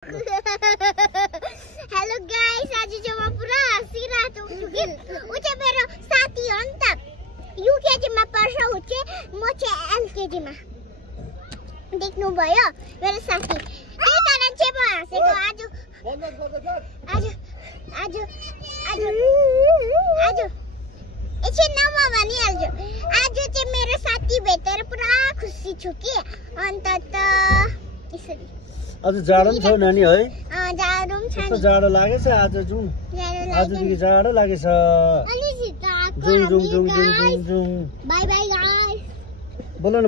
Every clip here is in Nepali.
हेलो गाइस, आज जो म पुरा हँसिरहेको छु कि उ चाहिँ मेरो साथी हो नि त। युकेजी मा पढ्छ उ चाहिँ, म चाहिँ एलकेजी मा। देख्नु भयो मेरो साथी। त्यही कारण चाहिँ म हाँसेको आज एकछिन न म भनिहाल्छु। आज चाहिँ मेरो साथी भेटेर पुरा खुसी छु कि। अन्त त यसरी आज जाडो पनि छ नानी है? जाडो पनि छ नि। जाडो लागेछ आज जुन। आजदेखि जाडो लागेछ। Bye bye guys. बोल न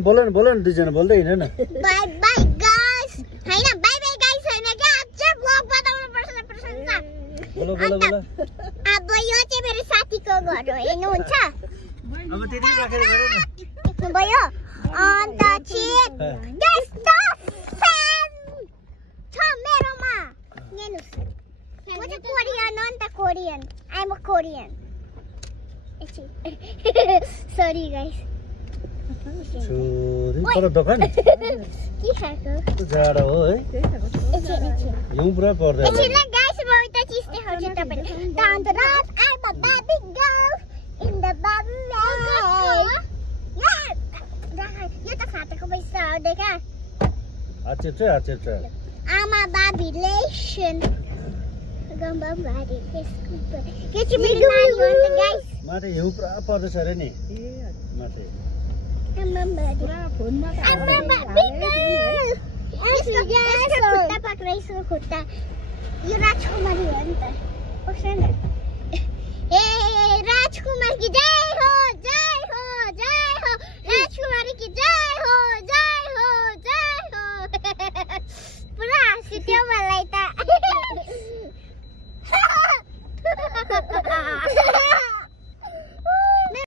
दुईजना बोल्दै हिँड न। Bye bye guys. हैन बाइ बाइ गाइस हैन के, आज ब्लग बनाउनु पर्छ प्रशंसा। बोल। अब यो चाहिँ मेरो साथीको घर हो, हेर्नुहुन्छ? अब त्यति राखेर गरे न। देख्नु भयो? अन्त चाहिँ त्यस्तो फ्यान छ मेरोमा। हेर्नुस्, म चाहिँ कोरियन हो नि त, Korean. I am a Korean. Sorry guys. पर दोकान के खाएको? जाडो हो है? हिउँ पुरा पर्दैन। एकछिन गाइस, म एउटा चिज देखाउँछु तपाईलाई। Down the road, I'm a baby girl in the baby world. यो त खाटेको पैसा हो देखा। आचेप्छ। I'm a baby relation. गम्बमबारी फेसबुक। के चाहिँ मेरो नानी हो नि त गाइस। माथि हिउँ पुरा पर्दैछ अरे नि। माथि गम्बमबारी। फोनमा त I'm a baby girl. यसको खुट्टा पक्राइसको खुट्टा। यो राजकुमारी हो नि त। पर्छ नि। ए राजकुमार की जय हो। राजकुमारी की जय।